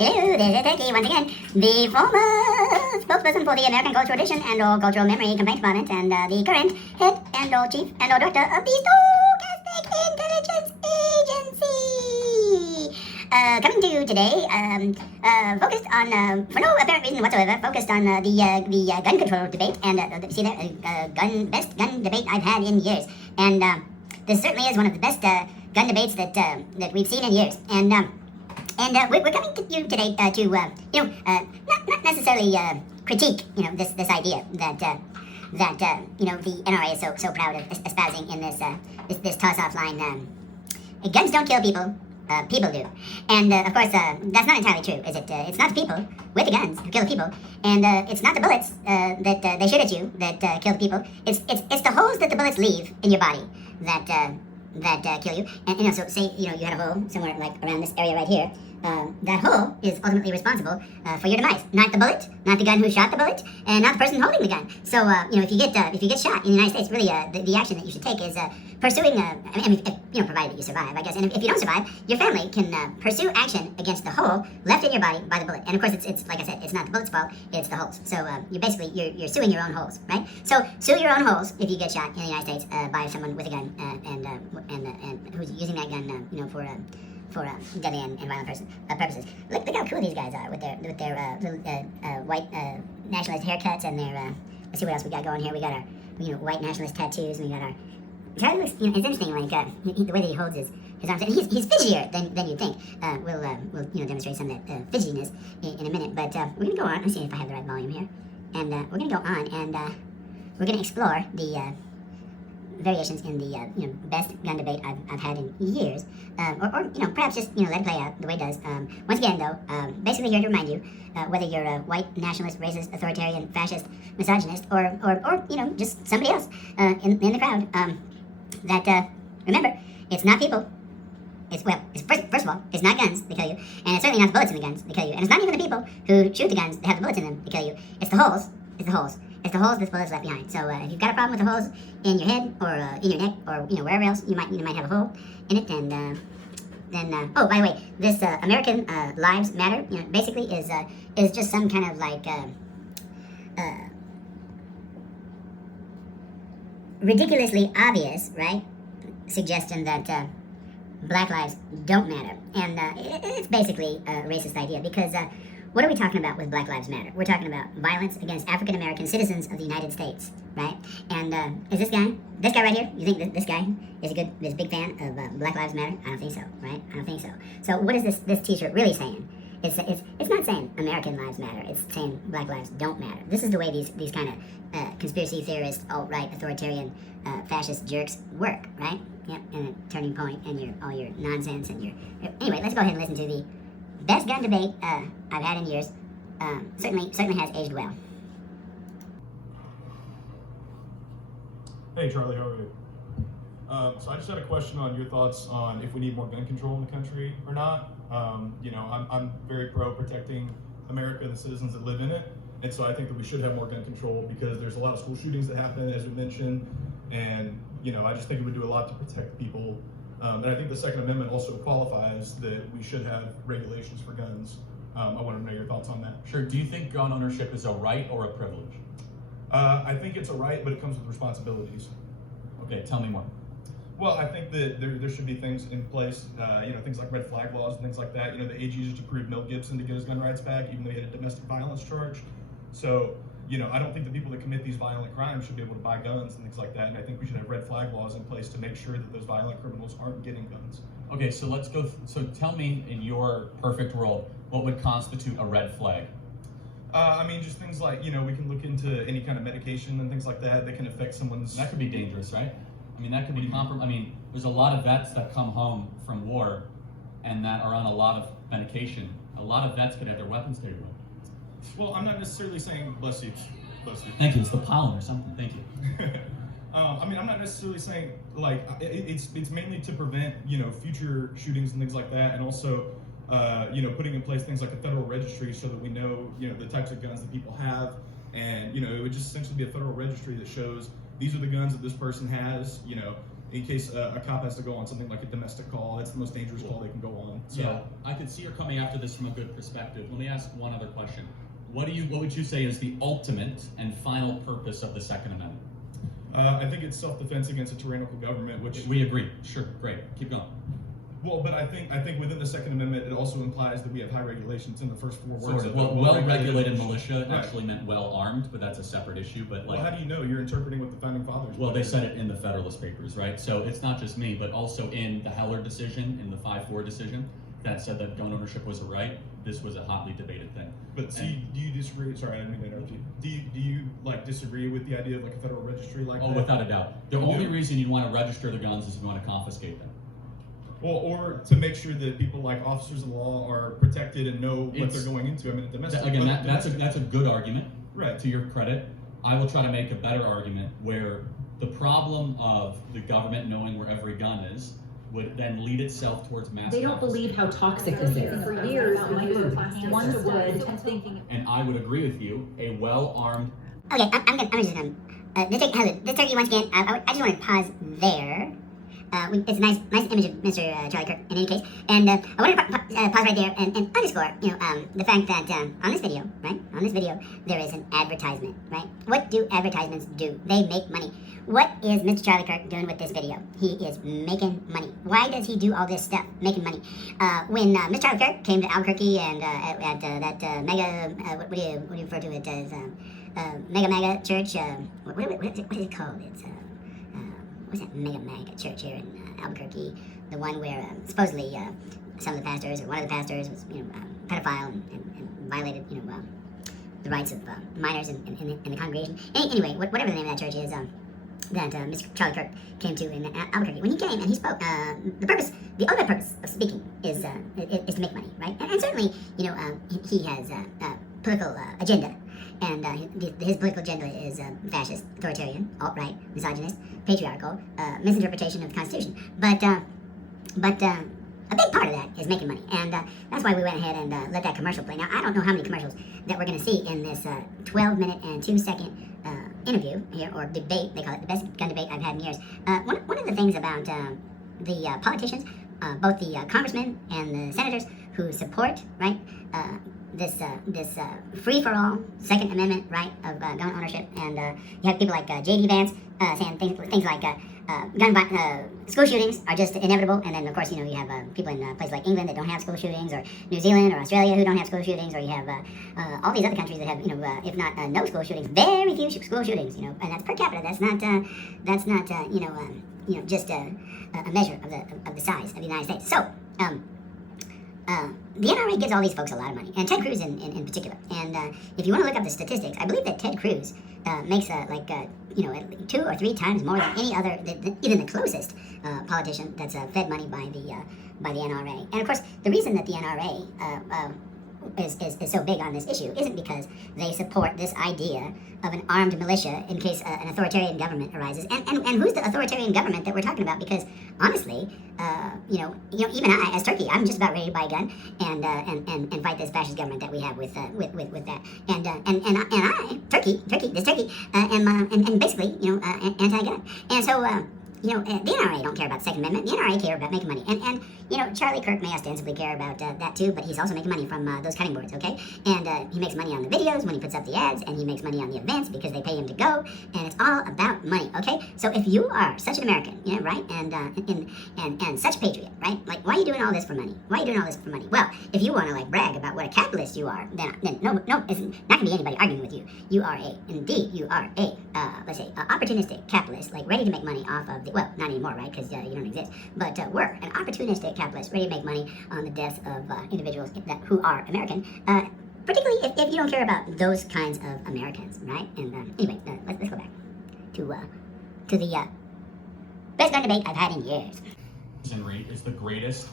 Hello, this is Turkey once again, the former spokesperson for the American Cultural Tradition and or Cultural Memory Complaint Department, and the current head and or chief and or director of the Stochastic Intelligence Agency. Coming to you today, focused on, for no apparent reason whatsoever, focused on the gun control debate, and see that, best gun debate I've had in years, and this certainly is one of the best gun debates that we've seen in years, and we're coming to you today to not necessarily critique this idea that the NRA is so proud of espousing in this toss-off line. Guns don't kill people, people do, and of course that's not entirely true, is it? It's not the people with the guns who kill the people, and it's not the bullets that they shoot at you that kill the people. It's the holes that the bullets leave in your body that kill you. And so say you had a hole somewhere like around this area right here. That hole is ultimately responsible for your demise. Not the bullet, not the gun who shot the bullet, and not the person holding the gun. So if you get shot in the United States, really the action that you should take is pursuing. Provided that you survive, I guess. And if you don't survive, your family can pursue action against the hole left in your body by the bullet. And of course, it's like I said, it's not the bullet's fault; it's the holes. So you're suing your own holes, right? So sue your own holes if you get shot in the United States by someone with a gun and who's using that gun, for deadly and violent purposes. Look how cool these guys are with their little white nationalist haircuts and their. Let's see what else we got going here. We got our white nationalist tattoos, and we got our. Charlie looks, it's interesting, like the way that he holds his arms. And he's fidgetier than you'd think. We'll demonstrate some of that fidgetiness in a minute. But we're gonna go on. Let's see if I have the right volume here. And we're gonna go on and we're gonna explore the. Variations in the best gun debate I've had in years, or perhaps just let it play out the way it does. Once again, though, basically here to remind you, whether you're a white nationalist, racist, authoritarian, fascist, misogynist, or just somebody else in the crowd, that remember, it's not people. It's first of all, it's not guns that kill you, and it's certainly not the bullets in the guns that kill you, and it's not even the people who shoot the guns that have the bullets in them that kill you. It's the holes. It's the holes. It's the holes this bullet's left behind. So if you've got a problem with the holes in your head or in your neck or wherever else you might have a hole in it, and then oh, by the way, this American Lives Matter basically is just some kind of like ridiculously obvious, right, suggestion that black lives don't matter, and it's basically a racist idea because. What are we talking about with Black Lives Matter? We're talking about violence against African American citizens of the United States, right? And is this guy right here? You think this guy is a big fan of Black Lives Matter? I don't think so, right? I don't think so. So what is this T-shirt really saying? It's not saying American lives matter. It's saying Black lives don't matter. This is the way these kind of conspiracy theorist, alt-right, authoritarian, fascist jerks work, right? Yep. And a turning point, and all your nonsense and your. Anyway, let's go ahead and listen to the. Best gun debate I've had in years. Certainly has aged well. Hey Charlie, how are you? So I just had a question on your thoughts on if we need more gun control in the country or not. I'm very pro protecting America and the citizens that live in it, and so I think that we should have more gun control because there's a lot of school shootings that happen, as we mentioned, and I just think it would do a lot to protect people. And I think the Second Amendment also qualifies that we should have regulations for guns. I want to know your thoughts on that. Sure. Do you think gun ownership is a right or a privilege? I think it's a right, but it comes with responsibilities. Okay, tell me more. Well, I think that there should be things in place, things like red flag laws and things like that. The AG used to prove Mel Gibson to get his gun rights back, even though he had a domestic violence charge. So, I don't think the people that commit these violent crimes should be able to buy guns and things like that. And I think we should have red flag laws in place to make sure that those violent criminals aren't getting guns. Okay, so let's go. So tell me, in your perfect world, what would constitute a red flag? Just things like, we can look into any kind of medication and things like that can affect someone's... That could be dangerous, right? That could be there's a lot of vets that come home from war and that are on a lot of medication. A lot of vets could have their weapons taken away. Well, I'm not necessarily saying, bless you. Thank you, it's the pollen or something, thank you. I'm not necessarily saying, like, it's mainly to prevent, future shootings and things like that, and also, putting in place things like a federal registry so that we know, the types of guns that people have, and, it would just essentially be a federal registry that shows these are the guns that this person has, in case a cop has to go on something like a domestic call. It's the most dangerous call they can go on. So. Yeah, I could see you're coming after this from a good perspective. Let me ask one other question. What would you say is the ultimate and final purpose of the Second Amendment? I think it's self-defense against a tyrannical government, which we agree. Sure, great. Keep going. Well, but I think within the Second Amendment, it also implies that we have high regulations in the first 4 words. Sort of. Well-regulated militia actually meant well-armed, but that's a separate issue. But like, well, how do you know? You're interpreting what the founding fathers. Well, they said it in the Federalist Papers, right? So it's not just me, but also in the Heller decision, in the 5-4 decision, that said that gun ownership was a right. This was a hotly debated thing. But see, do you disagree? Sorry, I didn't mean to interrupt you. Do you like disagree with the idea of like a federal registry like that? Oh, without a doubt. The only reason you'd want to register the guns is if you want to confiscate them. Well, or to make sure that people like officers of law are protected and know what they're going into. I mean, domestic. Again, that's a good argument. Right. To your credit, I will try to make a better argument where the problem of the government knowing where every gun is would then lead itself towards mass. They don't believe how toxic this is. For years, one stood thinking. And I would agree with you. A well-armed. Okay, I'm just this turkey once again. I just want to pause there. It's a nice image of Mr. Charlie Kirk in any case, and I want to pause right there and underscore, the fact that on this video, right, there is an advertisement, right? What do advertisements do? They make money. What is Mr. Charlie Kirk doing with this video? He is making money. Why does he do all this stuff, making money? When Mr. Charlie Kirk came to Albuquerque and at that mega, what do you refer to it as, mega church? What is it called? It's what's that mega church here in Albuquerque? The one where supposedly some of the pastors, or one of the pastors, was pedophile and violated the rights of minors in the congregation. Anyway, whatever the name of that church is, that Mr. Charlie Kirk came to in Albuquerque. When he came and he spoke, the ultimate purpose of speaking is to make money, right? And certainly, he has a political agenda. And his political agenda is fascist, authoritarian, alt-right, misogynist, patriarchal, misinterpretation of the Constitution. But a big part of that is making money, and that's why we went ahead and let that commercial play. Now, I don't know how many commercials that we're going to see in this 12-minute and 2-second interview here, or debate. They call it the best gun debate I've had in years. One of the things about the politicians, both the congressmen and the senators who support, right, this free-for-all Second Amendment right of gun ownership, and you have people like J.D. Vance saying things like school shootings are just inevitable, and then of course you have people in places like England that don't have school shootings, or New Zealand or Australia who don't have school shootings, or you have all these other countries that have if not no school shootings, very few school shootings, and that's per capita. That's not just a measure of the size of the United States. So. The NRA gives all these folks a lot of money, and Ted Cruz in particular. And if you want to look up the statistics, I believe that Ted Cruz makes 2 or 3 times more than any other, even the closest politician that's fed money by the NRA. And of course, the reason that the NRA is so big on this issue isn't because they support this idea of an armed militia in case an authoritarian government arises. And who's the authoritarian government that we're talking about? Because honestly, even I, as Turkey, I'm just about ready to buy a gun and fight this fascist government that we have with that. And I, Turkey, am basically anti-gun. And so. The NRA don't care about the Second Amendment. The NRA care about making money. And Charlie Kirk may ostensibly care about that too, but he's also making money from those cutting boards, okay? And he makes money on the videos when he puts up the ads, and he makes money on the events because they pay him to go, and it's all about money, okay? So if you are such an American, right, and such a patriot, right, like, why are you doing all this for money? Why are you doing all this for money? Well, if you want to, brag about what a capitalist you are, then no, it's not going to be anybody arguing with you. You are let's say, opportunistic capitalist, ready to make money off of the, well, not anymore, right, because you don't exist, but we're an opportunistic capitalist ready to make money on the deaths of individuals who are American, particularly if you don't care about those kinds of Americans, right? And anyway, let's go back to the best gun debate I've had in years. Citizenry is the greatest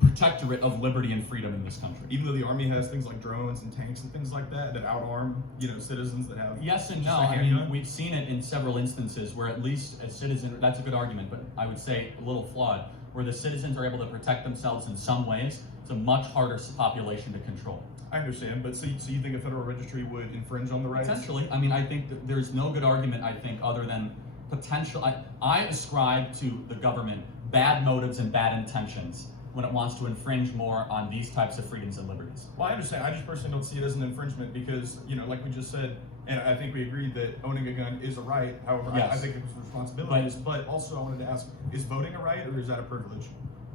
protectorate of liberty and freedom in this country. Even though the Army has things like drones and tanks and things like that outarm, citizens that have... Yes and no. I mean, we've seen it in several instances where at least a citizen, that's a good argument, but I would say a little flawed, where the citizens are able to protect themselves in some ways. It's a much harder population to control. I understand, but so you think a federal registry would infringe on the rights? Essentially. I mean, I think that there's no good argument, other than potential. I ascribe to the government bad motives and bad intentions when it wants to infringe more on these types of freedoms and liberties. Well, I understand. I just personally don't see it as an infringement because, like we just said, and I think we agreed that owning a gun is a right. However, Yes. I think it was responsibilities. But also, I wanted to ask: is voting a right, or is that a privilege?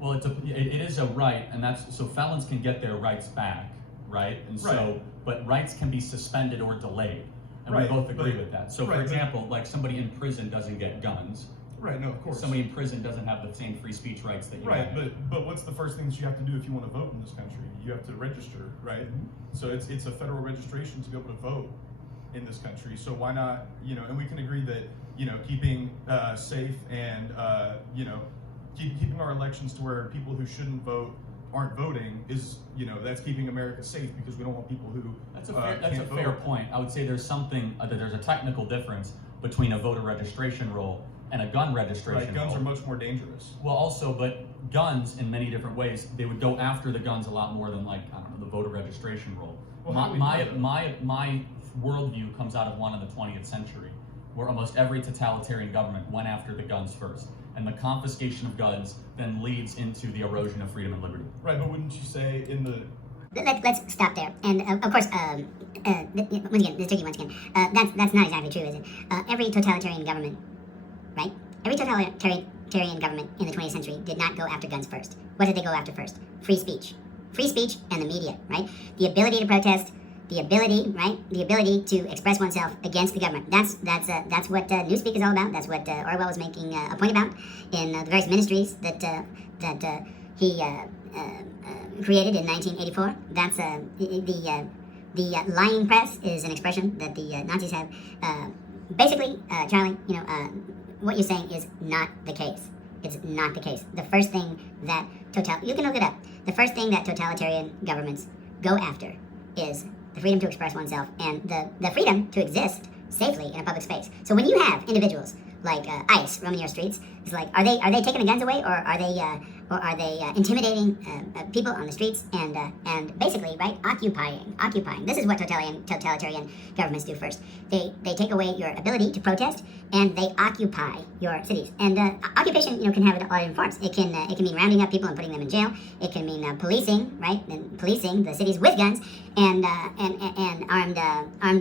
Well, it is a right, and that's so felons can get their rights back, right? And so, Right. but rights can be suspended or delayed, and Right, we both agree but- with that. So, for right, but- example, like somebody in prison doesn't get guns. Right. No, of course. Somebody in prison doesn't have the same free speech rights that you Right, have. but what's the first thing that you have to do if you want to vote in this country? You have to register, right? So it's a federal registration to be able to vote in this country. So why not, and we can agree that, keeping safe and, keeping our elections to where people who shouldn't vote aren't voting is, that's keeping America safe because we don't want people who That's a can't fair vote. point. I would say there's something that there's a technical difference between a voter registration roll and a gun registration Right, guns roll. are much more dangerous. Well, also, but guns in many different ways, they would go after the guns a lot more than, like, I don't know, the voter registration roll. Well, how do we know My worldview comes out of one in the 20th century, where almost every totalitarian government went after the guns first, and the confiscation of guns then leads into the erosion of freedom and liberty. Right, but wouldn't you say in the Let's stop there. And of course, once again, this is tricky once again. That's not exactly true, is it? Every totalitarian government, right? Every totalitarian government in the 20th century did not go after guns first. What did they go after first? Free speech. Free speech and the media, right? The ability to protest, the ability, right? The ability to express oneself against the government. That's what Newspeak is all about. That's what Orwell was making a point about in the various ministries that he created in 1984. That's the lying press is an expression that the Nazis have. Basically, Charlie, what you're saying is not the case. It's not the case. The first thing that you can look it up. The first thing that totalitarian governments go after is the freedom to express oneself and the freedom to exist safely in a public space. So when you have individuals like ICE roaming your streets, it's like, are they taking the guns away, or are they intimidating people on the streets and basically, right, occupying? This is what totalitarian governments do first. They take away your ability to protest, and they occupy your cities. And occupation, can have a lot of forms. It can mean rounding up people and putting them in jail. It can mean policing, right, and policing the cities with guns and armed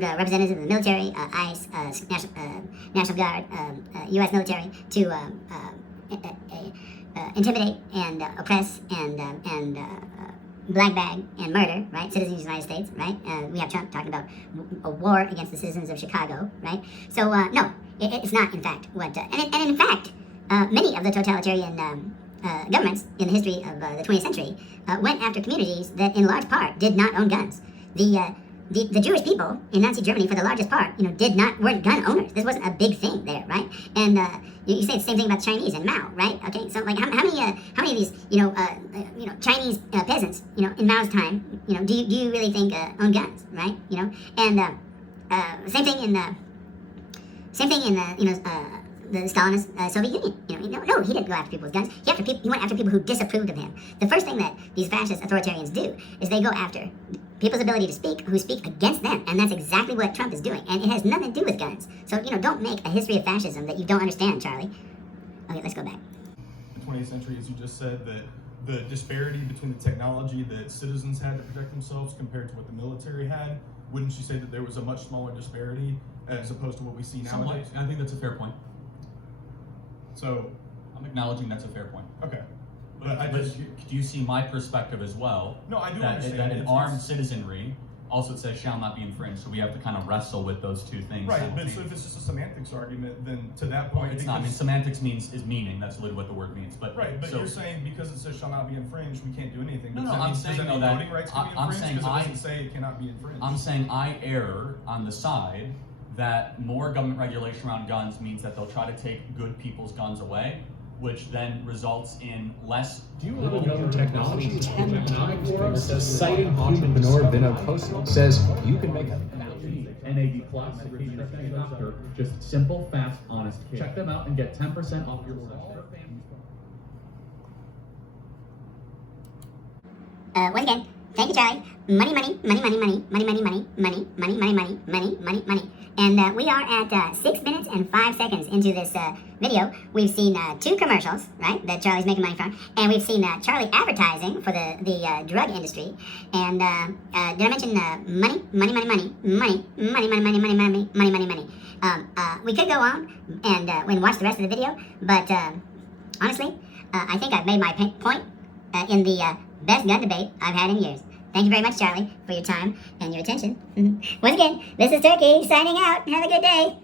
representatives of the military, ICE, National Guard, U.S. military to intimidate and oppress and black bag and murder, right? Citizens of the United States, right? We have Trump talking about a war against the citizens of Chicago, right? So no, it's not in fact what, and in fact, many of the totalitarian governments in the history of the 20th century went after communities that in large part did not own guns. The Jewish people in Nazi Germany, for the largest part, weren't gun owners. This wasn't a big thing there, right? And you say the same thing about the Chinese and Mao, right? Okay, so like how many of these Chinese peasants, in Mao's time, do you really think own guns, right? And same thing in the Stalinist Soviet Union. No, he didn't go after people with guns. He went after people who disapproved of him. The first thing that these fascist authoritarians do is they go after people's ability to speak who speak against them, and that's exactly what Trump is doing. And it has nothing to do with guns. So don't make a history of fascism that you don't understand, Charlie. Okay, let's go back. the 20th century, as you just said, that the disparity between the technology that citizens had to protect themselves compared to what the military had, wouldn't you say that there was a much smaller disparity as opposed to what we see nowadays? I think that's a fair point. So, I'm acknowledging that's a fair point. okay. But do you see my perspective as well? No, I do that, understand. That an It's- armed citizenry also says shall not be infringed, so we have to kind of wrestle with those two things. Right, but so simultaneously. if it's just a semantics argument, then to that Well, point, it's not. I mean, because- semantics is meaning. That's literally what the word means. But Right, but so, you're saying because it says shall not be infringed, we can't do anything. No, Does no, that I'm mean- saying, does that though, mean that voting rights can be I'm infringed saying because it I- doesn't say it cannot be infringed. I'm saying I err on the side that more government regulation around guns means that they'll try to take good people's guns away, which then results in less. Do you know technology 10 times bigger? Citing human manure vinocosa says you can make a NAD Plus, doctor, just simple, fast, honest care. Check them out and get 10% off your order. Once again, Thank you, Charlie. Money, money, money, money, money, money, money, money, money, money, money, money, money, money, money. And we are at 6 minutes and 5 seconds into this video. We've seen 2 commercials, right, that Charlie's making money from, and we've seen Charlie advertising for the drug industry. And did I mention money, money, money, money, money, money, money, money, money, money, money, money, money? We could go on and watch the rest of the video, but honestly, I think I've made my point in the best gun debate I've had in years. Thank you very much, Charlie, for your time and your attention. Once again, this is Turkey signing out. Have a good day.